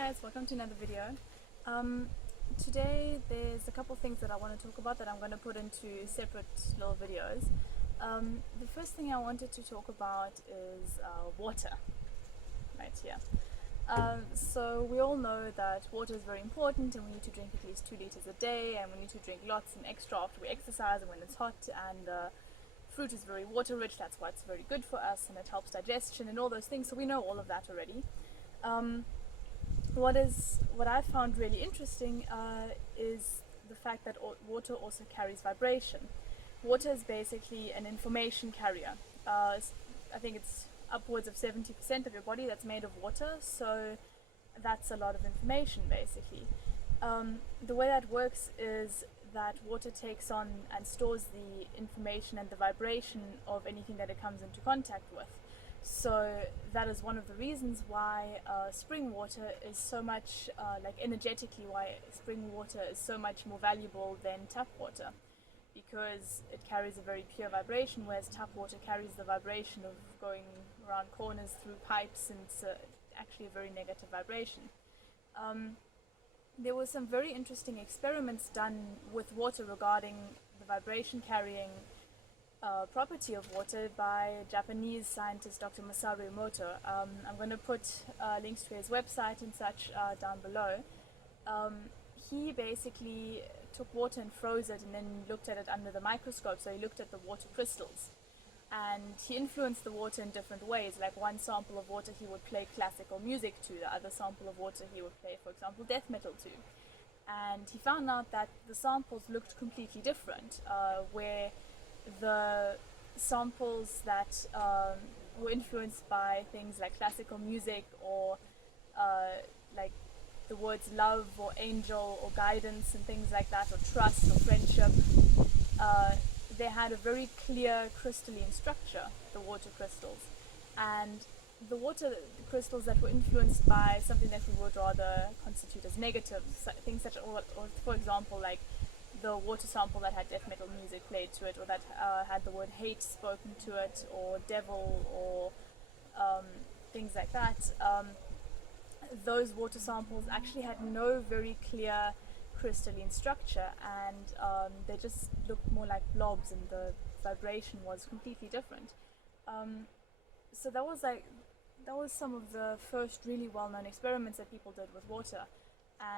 guys, welcome to another video. Today there's a couple things that I want to talk about that I'm going to put into separate little videos. The first thing I wanted to talk about is water, right here. So we all know that water is very important and we need to drink at least 2 liters a day, and we need to drink lots and extra after we exercise and when it's hot, and fruit is very water rich, that's why it's very good for us and it helps digestion and all those things, so we know all of that already. What I found really interesting is the fact that water also carries vibration. Water is basically an information carrier. I think it's upwards of 70% of your body that's made of water, so that's a lot of information basically. The way that works is that water takes on and stores the information and the vibration of anything that it comes into contact with. So that is one of the reasons why spring water is so much, energetically, why spring water is so much more valuable than tap water, because it carries a very pure vibration, whereas tap water carries the vibration of going around corners through pipes, and it's actually a very negative vibration. There were some very interesting experiments done with water regarding the vibration carrying property of water by Japanese scientist Dr. Masaru Emoto. I'm going to put links to his website and such down below. He basically took water and froze it and then looked at it under the microscope, so he looked at the water crystals. And he influenced the water in different ways. Like one sample of water he would play classical music to, the other sample of water he would play, for example, death metal to. And he found out that the samples looked completely different, where the samples that were influenced by things like classical music or like the words love or angel or guidance and things like that, or trust or friendship, they had a very clear crystalline structure, the water crystals. And the water crystals that were influenced by something that we would rather constitute as negative, things such as, or for example, like the water sample that had death metal music played to it, or that had the word hate spoken to it, or devil, or things like that, those water samples actually had no very clear crystalline structure, and they just looked more like blobs, and the vibration was completely different. So that was some of the first really well-known experiments that people did with water.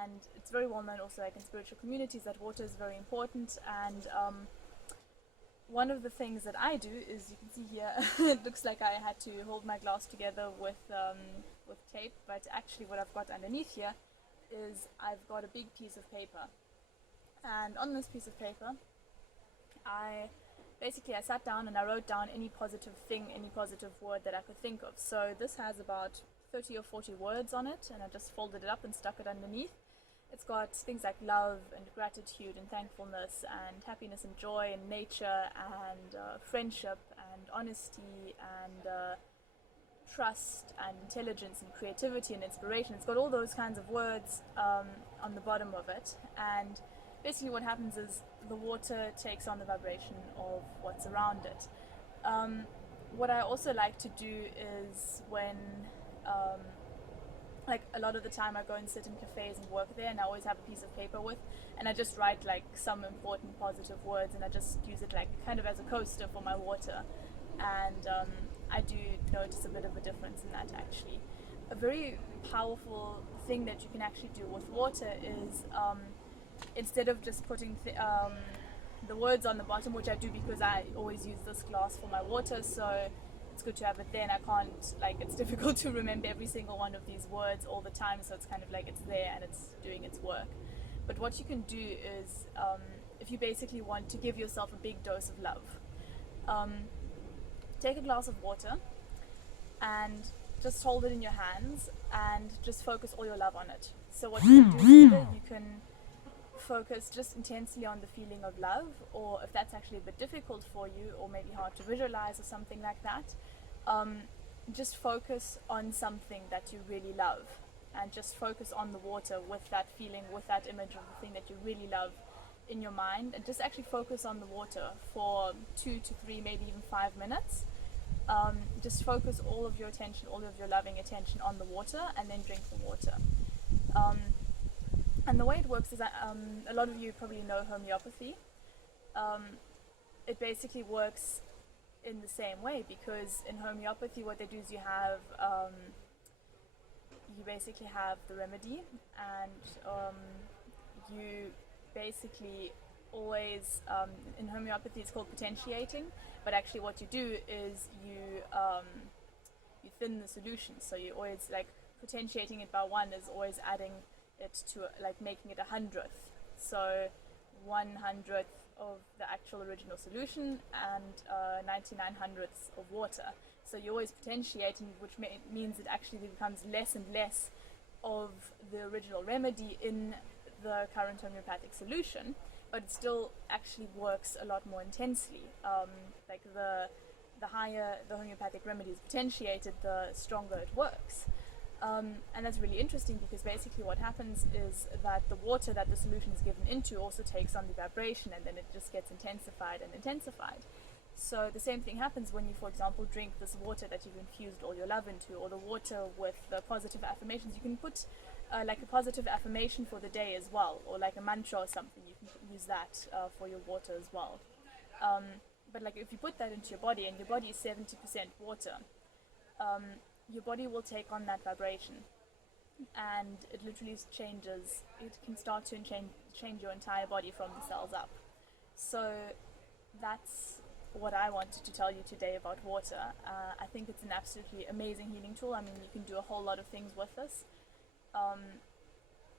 And it's very well known also, like in spiritual communities, that water is very important. And one of the things that I do is, you can see here, it looks like I had to hold my glass together with tape, but actually what I've got underneath here is I've got a big piece of paper. And on this piece of paper, I sat down and I wrote down any positive thing, any positive word that I could think of. So this has about 30 or 40 words on it, and I just folded it up and stuck it underneath. It's got things like love and gratitude and thankfulness and happiness and joy and nature and friendship and honesty and trust and intelligence and creativity and inspiration. It's got all those kinds of words on the bottom of it, and basically what happens is the water takes on the vibration of what's around it. What I also like to do is when like a lot of the time I go and sit in cafes and work there, and I always have a piece of paper with, and I just write like some important positive words, and I just use it like kind of as a coaster for my water. And I do notice a bit of a difference in that actually. A very powerful thing that you can actually do with water is instead of just putting the words on the bottom, which I do because I always use this glass for my water, so it's good to have it there, and I can't, like, it's difficult to remember every single one of these words all the time, so it's kind of like it's there and it's doing its work. But what you can do is, if you basically want to give yourself a big dose of love, take a glass of water and just hold it in your hands and just focus all your love on it. So what you can do is either you can focus just intensely on the feeling of love, or if that's actually a bit difficult for you or maybe hard to visualize or something like that, just focus on something that you really love, and just focus on the water with that feeling, with that image of the thing that you really love in your mind, and just actually focus on the water for 2 to 3, maybe even 5 minutes. Just focus all of your attention, all of your loving attention on the water, and then drink the water. Um, and the way it works is that a lot of you probably know homeopathy. It basically works in the same way, because in homeopathy what they do is you basically have the remedy, and you basically always, in homeopathy it's called potentiating, but actually what you do is you thin the solution. So you always, like, potentiating it by 1 is always adding it to, like, making it 100th. So 1/100th of the actual original solution and 99/100ths of water. So you're always potentiating, which means it actually becomes less and less of the original remedy in the current homeopathic solution, but it still actually works a lot more intensely. Like the higher the homeopathic remedy is potentiated, the stronger it works. And that's really interesting, because basically what happens is that the water that the solution is given into also takes on the vibration, and then it just gets intensified and intensified. So the same thing happens when you, for example, drink this water that you've infused all your love into, or the water with the positive affirmations. You can put like a positive affirmation for the day as well, or like a mantra or something. You can use that for your water as well. But like if you put that into your body, and your body is 70% water, your body will take on that vibration, and it literally changes. It can start to change your entire body from the cells up. So that's what I wanted to tell you today about water. I think it's an absolutely amazing healing tool. I mean, you can do a whole lot of things with this,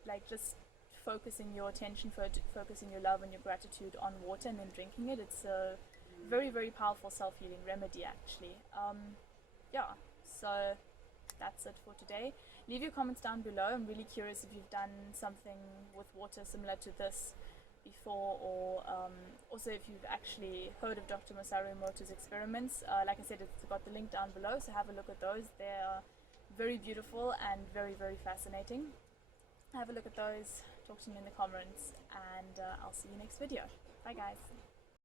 like just focusing your attention, focusing your love and your gratitude on water, and then drinking it. It's a very, very powerful self-healing remedy, actually. Yeah, so that's it for today. Leave your comments down below. I'm really curious if you've done something with water similar to this before, or also if you've actually heard of Dr. Masaru Emoto's experiments. Like I said, it's got the link down below, so have a look at those. They're very beautiful and very, very fascinating. Have a look at those, talk to me in the comments, and I'll see you next video. Bye guys.